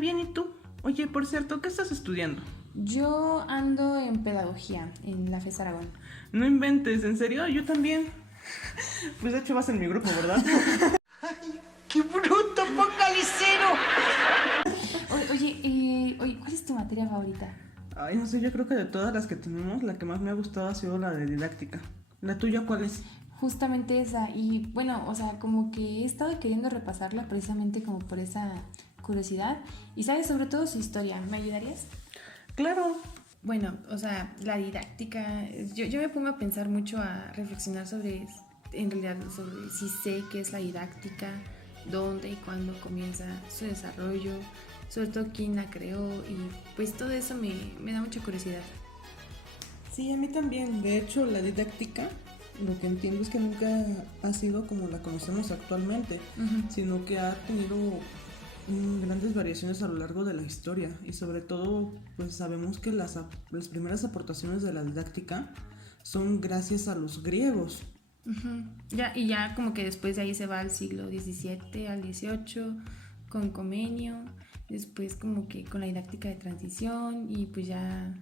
bien, ¿y tú? Oye, por cierto, ¿qué estás estudiando? Yo ando en pedagogía en la FES Aragón. No inventes, ¿en serio? Yo también. Pues de hecho vas en mi grupo, ¿verdad? ¡Qué bruto, póngale cero! Oye, ¿cuál es tu materia favorita? Ay, no sé, yo creo que de todas las que tenemos, la que más me ha gustado ha sido la de didáctica. ¿La tuya cuál es? Justamente esa. Y bueno, o sea, como que he estado queriendo repasarla precisamente como por esa curiosidad. Y sabes, sobre todo su historia. ¿Me ayudarías? Claro. Bueno, o sea, la didáctica, yo me pongo a pensar mucho, a reflexionar sobre, en realidad, sobre si sé qué es la didáctica, dónde y cuándo comienza su desarrollo, sobre todo quién la creó y pues todo eso me da mucha curiosidad. Sí, a mí también. De hecho, la didáctica, lo que entiendo es que nunca ha sido como la conocemos actualmente, sino que ha tenido grandes variaciones a lo largo de la historia y sobre todo pues sabemos que las primeras aportaciones de la didáctica son gracias a los griegos. Y ya como que después de ahí se va al siglo XVII, al XVIII, con Comenio, después como que con la didáctica de transición y pues ya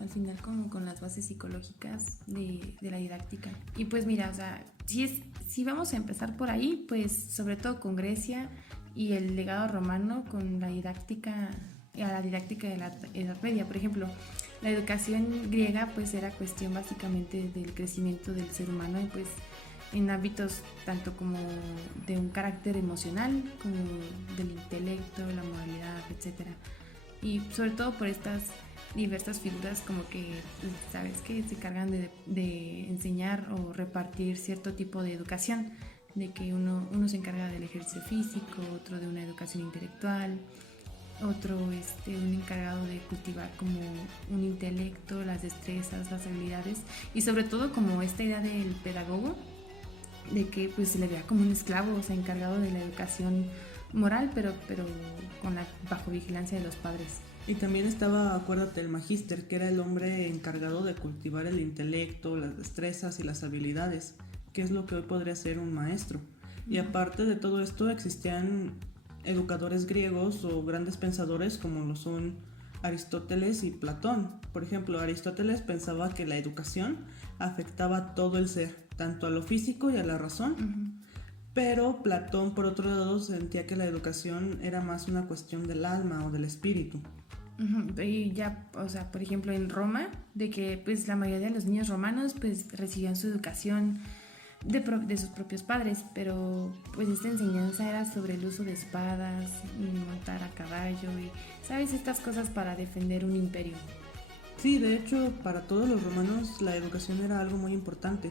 al final como con las bases psicológicas de la didáctica. Y pues mira, o sea, si vamos a empezar por ahí, pues sobre todo con Grecia y el legado romano con la didáctica, a la didáctica de la Edad Media, por ejemplo. La educación griega pues era cuestión básicamente del crecimiento del ser humano y pues en ámbitos tanto como de un carácter emocional como del intelecto, la moralidad, etcétera. Y sobre todo por estas diversas figuras como que, sabes, que se cargan de enseñar o repartir cierto tipo de educación, de que uno se encarga del ejercicio físico, otro de una educación intelectual, otro un encargado de cultivar como un intelecto, las destrezas, las habilidades y sobre todo como esta idea del pedagogo, de que pues se le vea como un esclavo, o sea, encargado de la educación moral, pero bajo vigilancia de los padres. Y también estaba, acuérdate, el magíster, que era el hombre encargado de cultivar el intelecto, las destrezas y las habilidades, que es lo que hoy podría ser un maestro. Y aparte de todo esto existían educadores griegos o grandes pensadores como lo son Aristóteles y Platón. Por ejemplo, Aristóteles pensaba que la educación afectaba todo el ser, tanto a lo físico y a la razón. Pero Platón, por otro lado, sentía que la educación era más una cuestión del alma o del espíritu. Y ya, o sea, por ejemplo, en Roma, de que pues la mayoría de los niños romanos pues recibían su educación de sus propios padres, pero pues esta enseñanza era sobre el uso de espadas, montar a caballo y, ¿sabes? Estas cosas para defender un imperio. Sí, de hecho, para todos los romanos la educación era algo muy importante.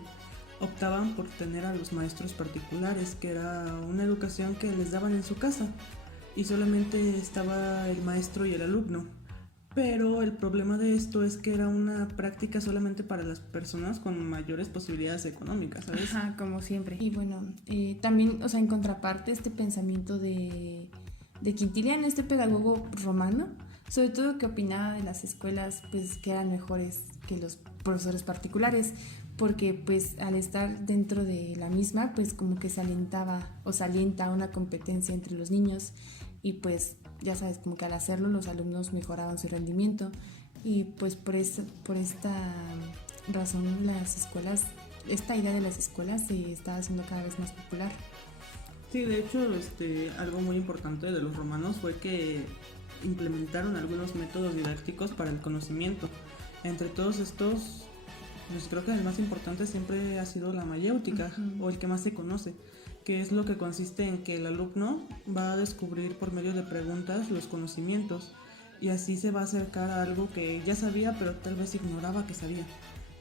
Optaban por tener a los maestros particulares, que era una educación que les daban en su casa, y solamente estaba el maestro y el alumno. Pero el problema de esto es que era una práctica solamente para las personas con mayores posibilidades económicas, ¿sabes? Ajá, como siempre. Y bueno, también, o sea, en contraparte, este pensamiento de Quintiliano, este pedagogo romano, sobre todo que opinaba de las escuelas, pues que eran mejores que los profesores particulares, porque pues al estar dentro de la misma, pues como que se alentaba o se alienta una competencia entre los niños y pues ya sabes, como que al hacerlo los alumnos mejoraban su rendimiento y pues por esta razón las escuelas, esta idea de las escuelas se está haciendo cada vez más popular. Sí, de hecho, algo muy importante de los romanos fue que implementaron algunos métodos didácticos para el conocimiento. Entre todos estos, pues creo que el más importante siempre ha sido la mayéutica, o el que más se conoce, que es lo que consiste en que el alumno va a descubrir por medio de preguntas los conocimientos y así se va a acercar a algo que ya sabía pero tal vez ignoraba que sabía.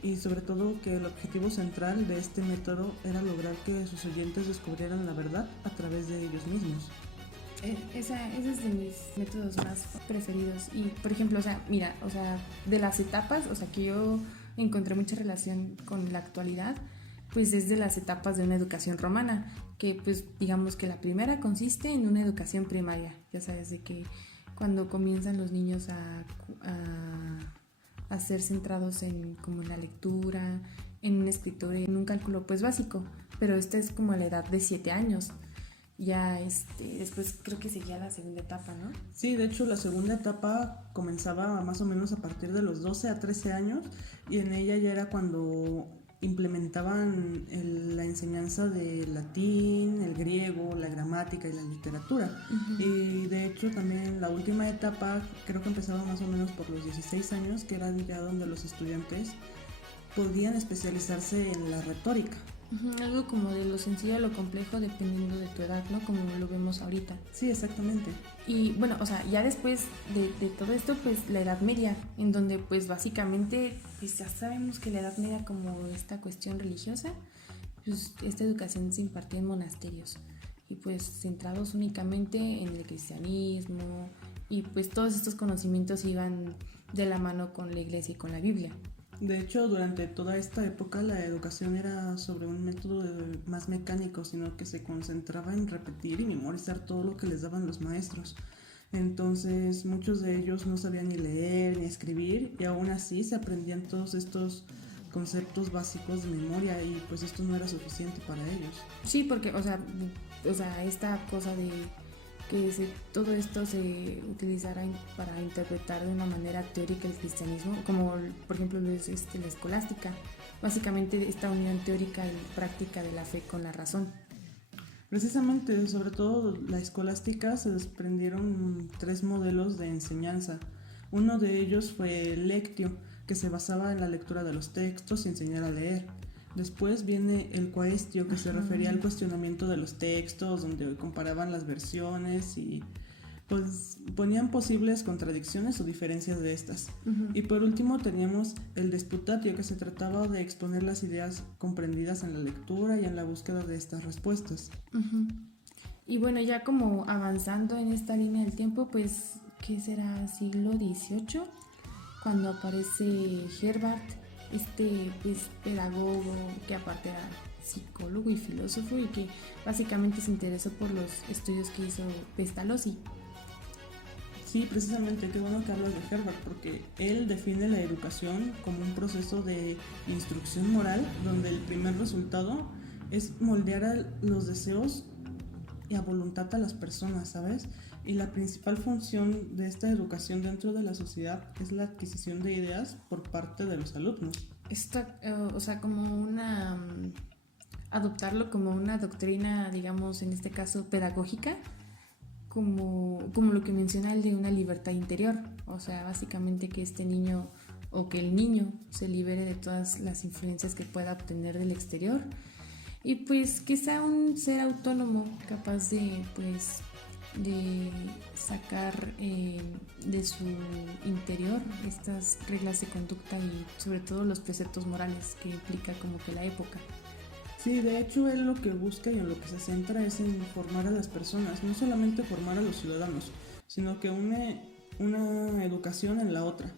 Y sobre todo que el objetivo central de este método era lograr que sus oyentes descubrieran la verdad a través de ellos mismos. Ese es de mis métodos más preferidos. Y, por ejemplo, o sea, mira, o sea, de las etapas, o sea, que yo encontré mucha relación con la actualidad, pues es de las etapas de una educación romana, que pues digamos que la primera consiste en una educación primaria, ya sabes, de que cuando comienzan los niños a ser centrados en como en la lectura, en una escritura, en un cálculo pues básico, pero esta es como a la edad de 7 años. ya después creo que seguía la segunda etapa, ¿no? Sí, de hecho la segunda etapa comenzaba más o menos a partir de los 12 a 13 años y en ella ya era cuando implementaban la enseñanza de latín, el griego, la gramática y la literatura. Y de hecho también la última etapa creo que empezaba más o menos por los 16 años, que era ya donde los estudiantes podían especializarse en la retórica. Algo como de lo sencillo a lo complejo dependiendo de tu edad, ¿no? Como lo vemos ahorita. Sí, exactamente. Y bueno, o sea, ya después de todo esto, pues la Edad Media, en donde pues básicamente pues ya sabemos que la Edad Media como esta cuestión religiosa, pues esta educación se impartía en monasterios y pues centrados únicamente en el cristianismo y pues todos estos conocimientos iban de la mano con la iglesia y con la Biblia. De hecho, durante toda esta época la educación era sobre un método más mecánico, sino que se concentraba en repetir y memorizar todo lo que les daban los maestros. Entonces, muchos de ellos no sabían ni leer ni escribir y aún así se aprendían todos estos conceptos básicos de memoria y pues esto no era suficiente para ellos. Sí, porque, o sea, esta cosa de que todo esto se utilizara para interpretar de una manera teórica el cristianismo, como por ejemplo lo es la escolástica, básicamente esta unión teórica y práctica de la fe con la razón. Precisamente, sobre todo la escolástica, se desprendieron 3 modelos de enseñanza. Uno de ellos fue el lectio, que se basaba en la lectura de los textos y enseñar a leer. Después viene el quaestio, que se refería al cuestionamiento de los textos, donde comparaban las versiones y pues ponían posibles contradicciones o diferencias de estas. Y por último teníamos el disputatio, que se trataba de exponer las ideas comprendidas en la lectura y en la búsqueda de estas respuestas. Y bueno, ya como avanzando en esta línea del tiempo, pues, ¿qué será? ¿Siglo XVIII? Cuando aparece Herbart, pues, pedagogo que aparte era psicólogo y filósofo y que básicamente se interesó por los estudios que hizo Pestalozzi. Sí, precisamente, qué bueno que hablas de Herbart, porque él define la educación como un proceso de instrucción moral, donde el primer resultado es moldear a los deseos y a voluntad a las personas, ¿sabes? Y la principal función de esta educación dentro de la sociedad es la adquisición de ideas por parte de los alumnos. O sea, como adoptarlo como una doctrina, digamos, en este caso pedagógica, como lo que menciona el de una libertad interior, o sea, básicamente que este niño o que el niño se libere de todas las influencias que pueda obtener del exterior y pues que sea un ser autónomo capaz de pues de sacar de su interior estas reglas de conducta y sobre todo los preceptos morales que implica como que la época. Sí, de hecho él lo que busca y en lo que se centra es en formar a las personas, no solamente formar a los ciudadanos, sino que une una educación en la otra.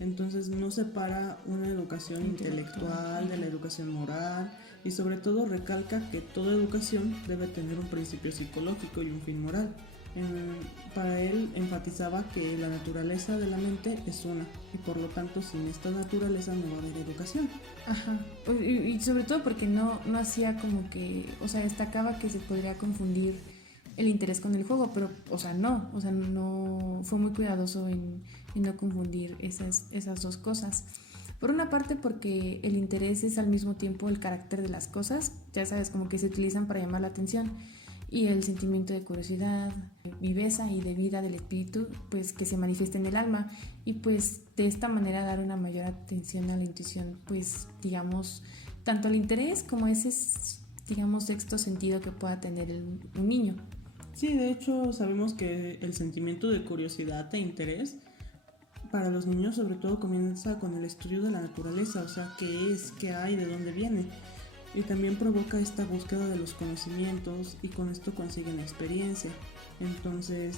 Entonces no separa una educación intelectual de la educación moral y sobre todo recalca que toda educación debe tener un principio psicológico y un fin moral. Para él enfatizaba que la naturaleza de la mente es una y por lo tanto sin esta naturaleza no va a haber educación. Ajá, y sobre todo porque no hacía como que, o sea, destacaba que se podría confundir el interés con el juego, pero, o sea, no fue muy cuidadoso en no confundir esas dos cosas. Por una parte porque el interés es al mismo tiempo el carácter de las cosas, ya sabes, como que se utilizan para llamar la atención, y el sentimiento de curiosidad, viveza y de vida del espíritu, pues que se manifiesta en el alma y pues de esta manera dar una mayor atención a la intuición, pues digamos, tanto al interés como a ese, digamos, sexto sentido que pueda tener un niño. Sí, de hecho sabemos que el sentimiento de curiosidad e interés para los niños sobre todo comienza con el estudio de la naturaleza, o sea, qué es, qué hay, de dónde viene. Y también provoca esta búsqueda de los conocimientos y con esto consiguen experiencia. Entonces,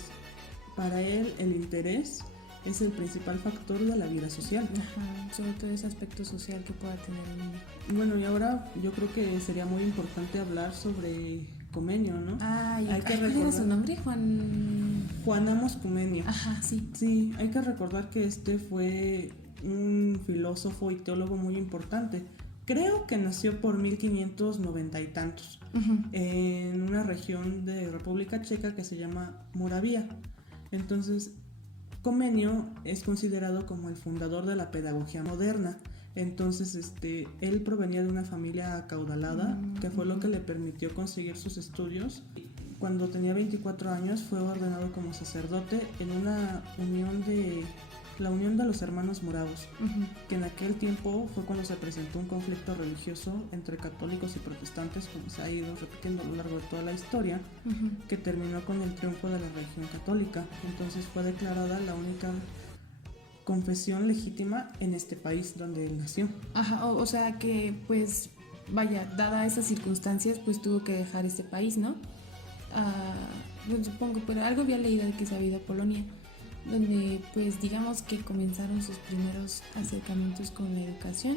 para él el interés es el principal factor de la vida social. Ajá, sobre todo ese aspecto social que pueda tener el niño. Bueno, y ahora yo creo que sería muy importante hablar sobre Comenio, ¿no? Hay que recordar. ¿Cuál era su nombre? Juan Amos Comenio. Ajá, sí. Sí, hay que recordar que este fue un filósofo y teólogo muy importante, Creo que nació por 1590 y tantos, en una región de República Checa que se llama Moravia. Entonces, Comenio es considerado como el fundador de la pedagogía moderna. Entonces, él provenía de una familia acaudalada, que fue lo que le permitió conseguir sus estudios. Cuando tenía 24 años fue ordenado como sacerdote en la unión de los hermanos moravos, que en aquel tiempo fue cuando se presentó un conflicto religioso entre católicos y protestantes, como se ha ido repitiendo a lo largo de toda la historia, que terminó con el triunfo de la religión católica. Entonces fue declarada la única confesión legítima en este país donde él nació. Ajá, o sea que pues vaya, dada esas circunstancias pues tuvo que dejar este país, ¿no? Bueno, supongo, pero algo había leído de que se había ido a Polonia, donde pues digamos que comenzaron sus primeros acercamientos con la educación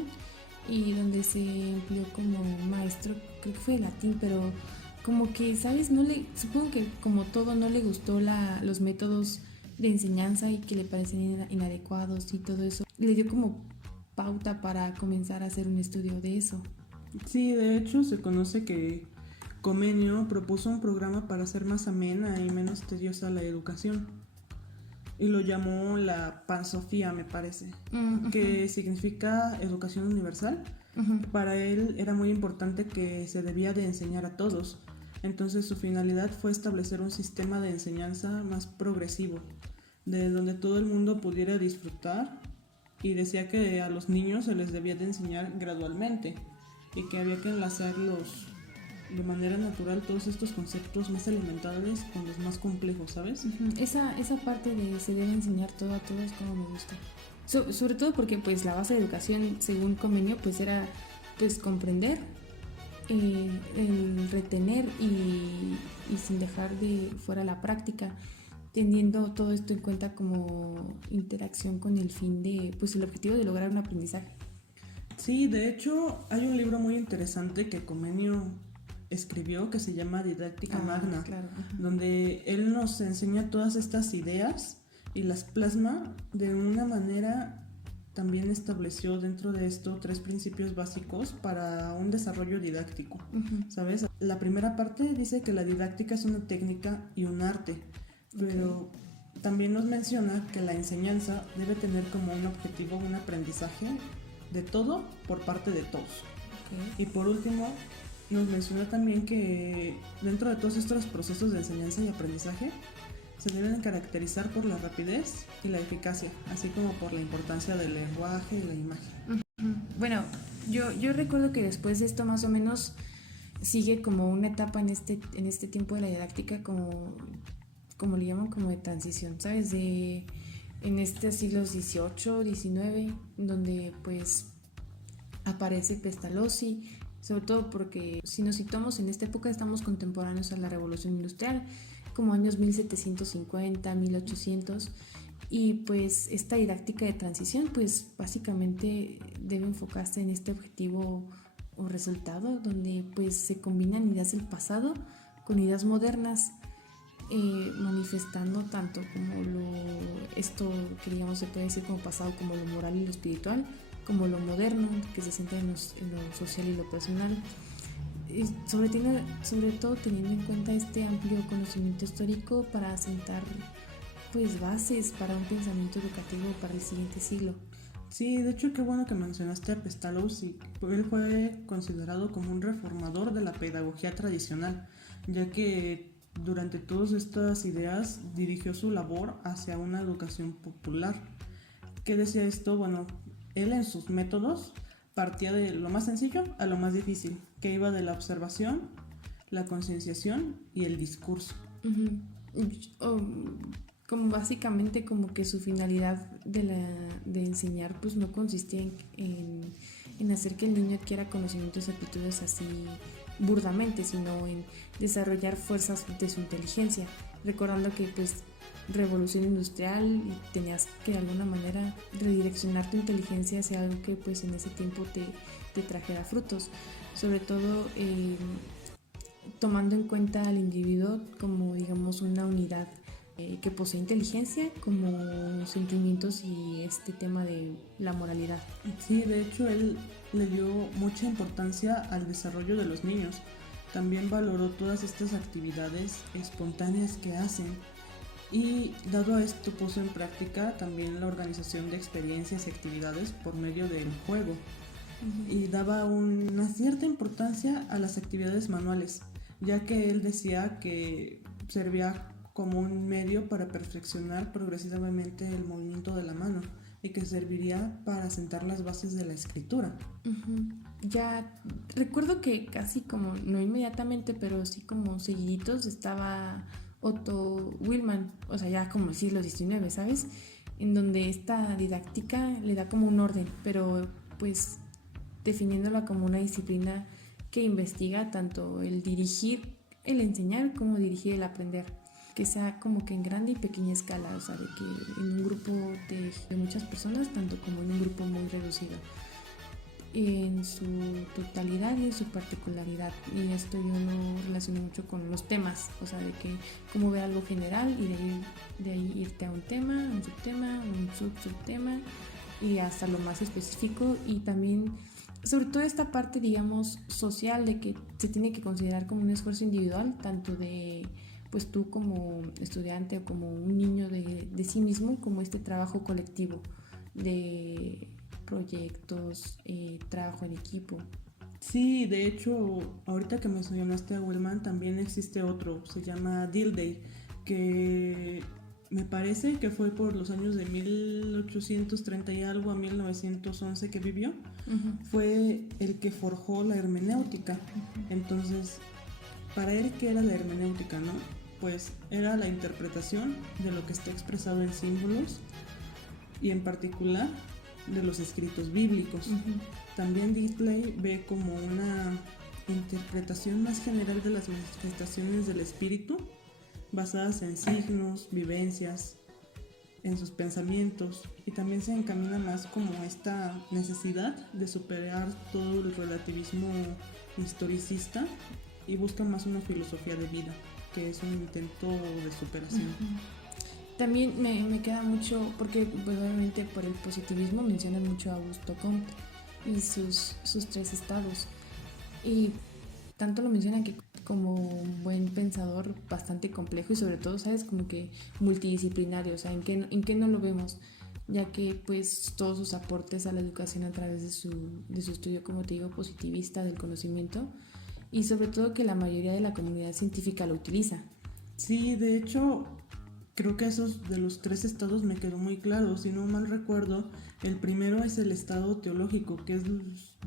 y donde se empleó como maestro, creo que fue de latín, pero como que, ¿sabes? Supongo que como todo no le gustó los métodos de enseñanza y que le parecían inadecuados y todo eso, le dio como pauta para comenzar a hacer un estudio de eso. Sí, de hecho se conoce que Comenio propuso un programa para hacer más amena y menos tediosa la educación, y lo llamó la Pansofía, me parece, que significa educación universal. Para él era muy importante que se debía de enseñar a todos, entonces su finalidad fue establecer un sistema de enseñanza más progresivo, de donde todo el mundo pudiera disfrutar, y decía que a los niños se les debía de enseñar gradualmente y que había que enlazarlos de manera natural todos estos conceptos más elementales con los más complejos, ¿sabes? Esa parte de se debe enseñar todo a todos como me gusta. Sobre todo porque pues la base de educación, según Comenio, pues era pues comprender, el retener y sin dejar de fuera la práctica, teniendo todo esto en cuenta como interacción con el fin de, pues el objetivo de lograr un aprendizaje. Sí, de hecho hay un libro muy interesante que Comenio escribió que se llama Didáctica Magna, claro. Donde él nos enseña todas estas ideas y las plasma de una manera. También estableció dentro de esto 3 principios básicos para un desarrollo didáctico, ¿sabes? La primera parte dice que la didáctica es una técnica y un arte, pero también nos menciona que la enseñanza debe tener como un objetivo un aprendizaje de todo por parte de todos. Y por último, nos menciona también que dentro de todos estos procesos de enseñanza y aprendizaje se deben caracterizar por la rapidez y la eficacia, así como por la importancia del lenguaje y la imagen. Bueno, yo recuerdo que después de esto más o menos sigue como una etapa en este tiempo de la didáctica como le llaman, como de transición, ¿sabes? En este siglos XVIII, XIX, donde pues aparece Pestalozzi, sobre todo porque si nos situamos en esta época estamos contemporáneos a la Revolución Industrial, como años 1750, 1800, y pues esta didáctica de transición pues básicamente debe enfocarse en este objetivo o resultado donde pues se combinan ideas del pasado con ideas modernas, manifestando tanto como esto que digamos se puede decir como pasado, como lo moral y lo espiritual, como lo moderno que se centra en lo social y lo personal. Sobre todo teniendo en cuenta este amplio conocimiento histórico para asentar pues bases para un pensamiento educativo para el siguiente siglo. Sí, de hecho qué bueno que mencionaste a Pestalozzi. Él fue considerado como un reformador de la pedagogía tradicional, ya que durante todas estas ideas dirigió su labor hacia una educación popular. ¿Qué decía esto? Bueno, él en sus métodos partía de lo más sencillo a lo más difícil, que iba de la observación, la concienciación y el discurso. Como básicamente como que su finalidad de enseñar pues no consistía en hacer que el niño adquiera conocimientos y aptitudes así burdamente, sino en desarrollar fuerzas de su inteligencia, recordando que pues revolución industrial y tenías que de alguna manera redireccionar tu inteligencia hacia algo que pues en ese tiempo te trajera frutos, sobre todo tomando en cuenta al individuo como digamos una unidad que posee inteligencia como sentimientos y este tema de la moralidad. Sí, de hecho él le dio mucha importancia al desarrollo de los niños. También valoró todas estas actividades espontáneas que hacen y dado a esto puso en práctica también la organización de experiencias y actividades por medio del juego y daba una cierta importancia a las actividades manuales, ya que él decía que servía como un medio para perfeccionar progresivamente el movimiento de la mano y que serviría para sentar las bases de la escritura. Ya recuerdo que casi como, no inmediatamente, pero sí como seguiditos estaba Otto Willmann, o sea, ya como el siglo XIX, ¿sabes? En donde esta didáctica le da como un orden, pero pues definiéndola como una disciplina que investiga tanto el dirigir, el enseñar, como dirigir el aprender, que sea como que en grande y pequeña escala, o sea, de que en un grupo de muchas personas, tanto como en un grupo muy reducido, en su totalidad y en su particularidad. Y esto yo lo relaciono mucho con los temas, o sea, de que como ver algo general y de ahí irte a un tema, un subtema, un subtema y hasta lo más específico. Y también sobre todo esta parte, digamos, social, de que se tiene que considerar como un esfuerzo individual, tanto de pues tú como estudiante o como un niño de sí mismo, como este trabajo colectivo de proyectos, trabajo en equipo. Sí, de hecho, ahorita que mencionaste a Willman, también existe otro, se llama Dilthey, que me parece que fue por los años de 1830 y algo a 1911 que vivió. Fue el que forjó la hermenéutica. Entonces, para él, ¿qué era la hermenéutica, no? Pues era la interpretación de lo que está expresado en símbolos y en particular de los escritos bíblicos. También Dilthey ve como una interpretación más general de las manifestaciones del espíritu basadas en signos, vivencias, en sus pensamientos, y también se encamina más como esta necesidad de superar todo el relativismo historicista y busca más una filosofía de vida, que es un intento de superación. También me queda mucho, porque pues, obviamente por el positivismo mencionan mucho a Augusto Comte y sus tres estados, y tanto lo mencionan que como un buen pensador bastante complejo y sobre todo, ¿sabes? Como que multidisciplinario, o sea, ¿en qué no lo vemos? Ya que pues todos sus aportes a la educación a través de su estudio, como te digo, positivista del conocimiento, y sobre todo que la mayoría de la comunidad científica lo utiliza. Sí, de hecho, creo que esos de los tres estados me quedó muy claro. Si no mal recuerdo, el primero es el estado teológico, que es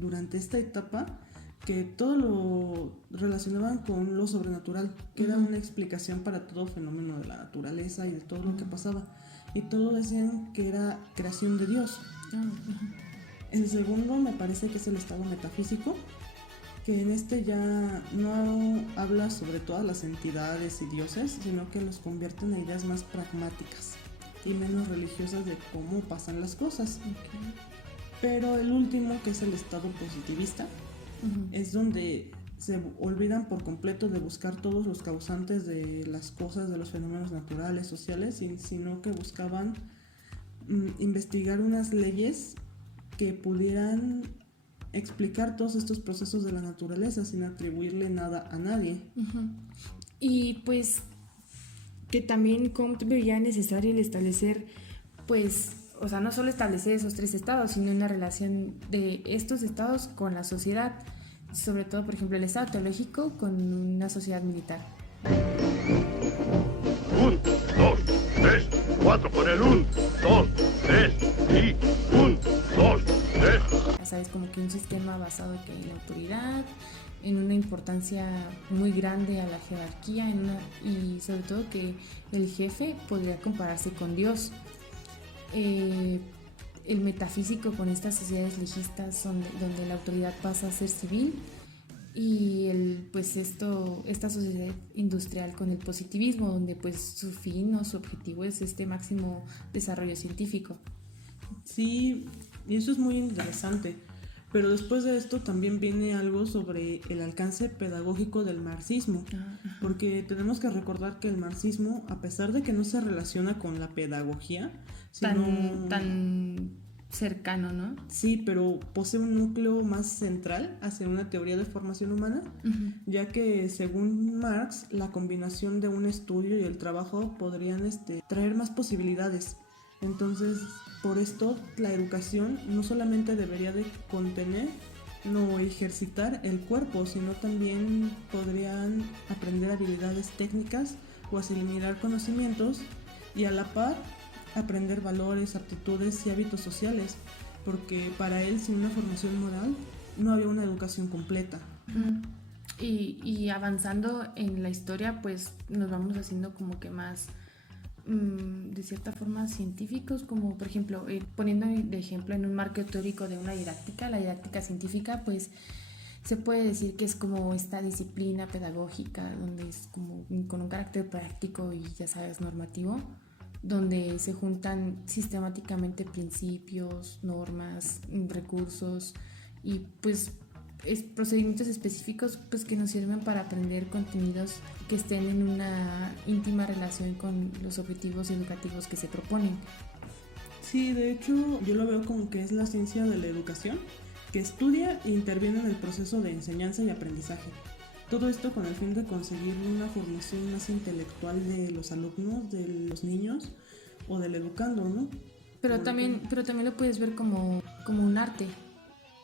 durante esta etapa que todo lo relacionaban con lo sobrenatural, que era una explicación para todo fenómeno de la naturaleza y de todo lo que pasaba. Y todos decían que era creación de Dios. El segundo me parece que es el estado metafísico, que en este ya no habla sobre todas las entidades y dioses, sino que los convierte en ideas más pragmáticas y menos religiosas de cómo pasan las cosas. Pero el último, que es el estado positivista, es donde se olvidan por completo de buscar todos los causantes de las cosas, de los fenómenos naturales, sociales, sino que buscaban investigar unas leyes que pudieran explicar todos estos procesos de la naturaleza sin atribuirle nada a nadie. Y pues que también Comte veía necesario el establecer, pues, o sea, no solo establecer esos tres estados, sino una relación de estos estados con la sociedad, sobre todo, por ejemplo, el estado teológico con una sociedad militar. 1, 2, 3, 4, con el 1, 2, 3, y 1, 2, 3. Ya sabes, como que un sistema basado en la autoridad, en una importancia muy grande a la jerarquía, y sobre todo que el jefe podría compararse con Dios. El metafísico con estas sociedades legistas donde la autoridad pasa a ser civil, y esta sociedad industrial con el positivismo, donde pues su fin o su objetivo es este máximo desarrollo científico. Sí, y eso es muy interesante, Pero después de esto también viene algo sobre el alcance pedagógico del marxismo, porque tenemos que recordar que el marxismo, a pesar de que no se relaciona con la pedagogía, tan cercano, ¿no? Sí, pero posee un núcleo más central hacia una teoría de formación humana, ya que según Marx, la combinación de un estudio y el trabajo podrían traer más posibilidades. Entonces, por esto, la educación no solamente debería de contener, no ejercitar el cuerpo, sino también podrían aprender habilidades técnicas o asimilar conocimientos y a la par aprender valores, aptitudes y hábitos sociales, porque para él sin una formación moral no había una educación completa. Y avanzando en la historia, pues nos vamos haciendo como que más de cierta forma científicos, como por ejemplo poniendo de ejemplo en un marco teórico de una didáctica, la didáctica científica, pues se puede decir que es como esta disciplina pedagógica donde es como con un carácter práctico y ya sabes normativo, donde se juntan sistemáticamente principios, normas, recursos y pues procedimientos específicos pues que nos sirven para aprender contenidos que estén en una íntima relación con los objetivos educativos que se proponen. Sí, de hecho yo lo veo como que es la ciencia de la educación, que estudia e interviene en el proceso de enseñanza y aprendizaje. Todo esto con el fin de conseguir una formación más intelectual de los alumnos, de los niños o del educando, ¿no? Pero también lo puedes ver como un arte.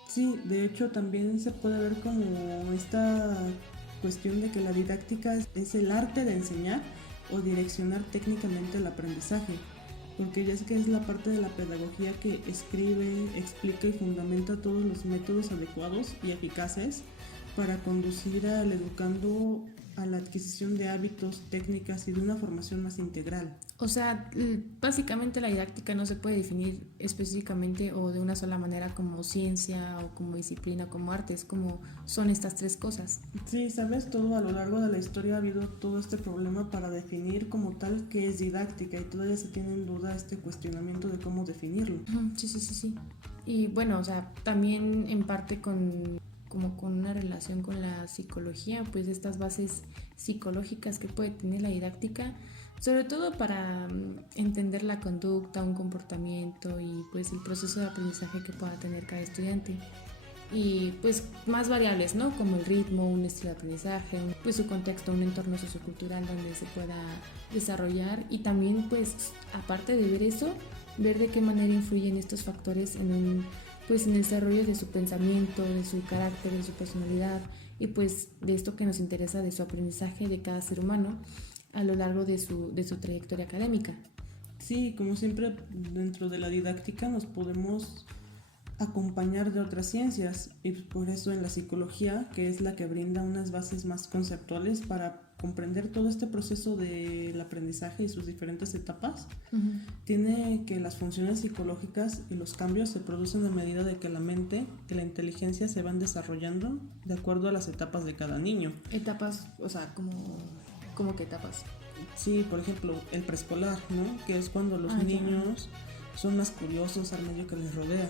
Sí, de hecho también se puede ver como esta cuestión de que la didáctica es el arte de enseñar o direccionar técnicamente el aprendizaje, porque ya es que es la parte de la pedagogía que escribe, explica y fundamenta todos los métodos adecuados y eficaces para conducir al educando a la adquisición de hábitos, técnicas y de una formación más integral. O sea, básicamente la didáctica no se puede definir específicamente o de una sola manera como ciencia o como disciplina, como arte, es como son estas tres cosas. Sí, sabes, todo a lo largo de la historia ha habido todo este problema para definir como tal qué es didáctica y todavía se tiene en duda este cuestionamiento de cómo definirlo. Sí. Y bueno, o sea, también en parte con una relación con la psicología, pues estas bases psicológicas que puede tener la didáctica, sobre todo para entender la conducta, un comportamiento y pues el proceso de aprendizaje que pueda tener cada estudiante. Y pues más variables, ¿no? Como el ritmo, un estilo de aprendizaje, pues su contexto, un entorno sociocultural donde se pueda desarrollar y también pues aparte de ver eso, ver de qué manera influyen estos factores en el desarrollo de su pensamiento, de su carácter, de su personalidad y pues de esto que nos interesa de su aprendizaje de cada ser humano a lo largo de su trayectoria académica. Sí, como siempre dentro de la didáctica nos podemos acompañar de otras ciencias y por eso en la psicología, que es la que brinda unas bases más conceptuales para comprender todo este proceso del aprendizaje y sus diferentes etapas, tiene que las funciones psicológicas y los cambios se producen a medida de que la mente y la inteligencia se van desarrollando de acuerdo a las etapas de cada niño. Etapas, o sea, ¿cómo que etapas? Sí, por ejemplo, el preescolar, ¿no? Que es cuando los niños son más curiosos al medio que les rodea,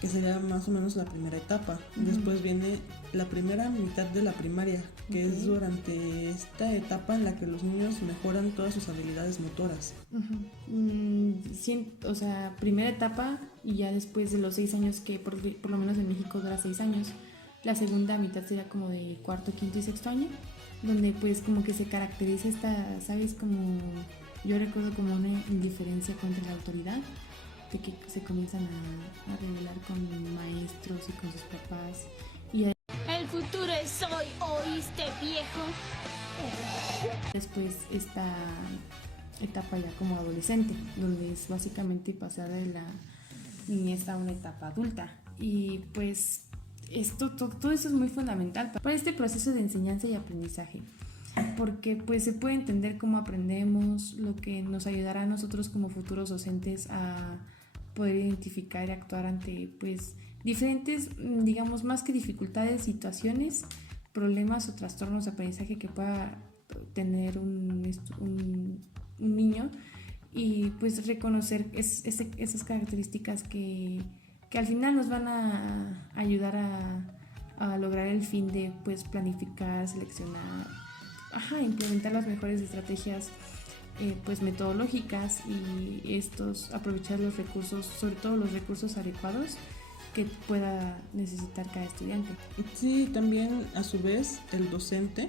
que sería más o menos la primera etapa. Después viene la primera mitad de la primaria, que es durante esta etapa en la que los niños mejoran todas sus habilidades motoras. O sea, primera etapa y ya después de los 6 años, que por lo menos en México dura 6 años, la segunda mitad sería como de cuarto, quinto y sexto año, donde pues como que se caracteriza esta, ¿sabes? Como yo recuerdo como una indiferencia contra la autoridad, de que se comienzan a rebelar con maestros y con sus papás. Y el futuro es hoy, ¿oíste, viejo? Después esta etapa ya como adolescente, donde es básicamente pasar de la niñez a una etapa adulta. Y pues todo eso es muy fundamental para este proceso de enseñanza y aprendizaje, porque pues se puede entender cómo aprendemos, lo que nos ayudará a nosotros como futuros docentes a poder identificar y actuar ante pues diferentes, digamos, más que dificultades, situaciones, problemas o trastornos de aprendizaje que pueda tener un niño y pues reconocer esas características que al final nos van a ayudar a lograr el fin de pues planificar, seleccionar, implementar las mejores estrategias pues metodológicas y aprovechar los recursos, sobre todo los recursos adecuados que pueda necesitar cada estudiante. Sí, también a su vez el docente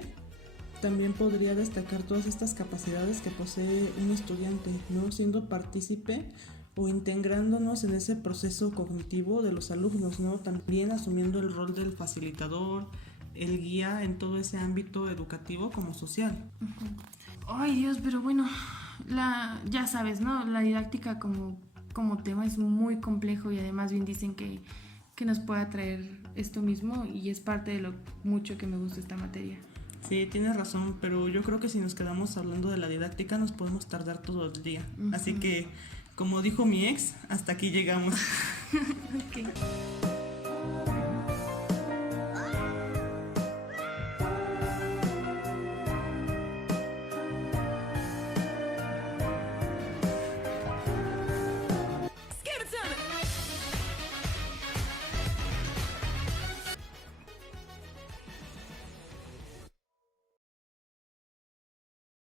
también podría destacar todas estas capacidades que posee un estudiante, ¿no? Siendo partícipe o integrándonos en ese proceso cognitivo de los alumnos, ¿no? También asumiendo el rol del facilitador, el guía en todo ese ámbito educativo como social. Ay Dios, pero bueno, ya sabes, ¿no? La didáctica como tema es muy complejo y además bien dicen que nos puede atraer esto mismo y es parte de lo mucho que me gusta esta materia. Sí, tienes razón, pero yo creo que si nos quedamos hablando de la didáctica nos podemos tardar todo el día. Así que, como dijo mi ex, hasta aquí llegamos. Okay.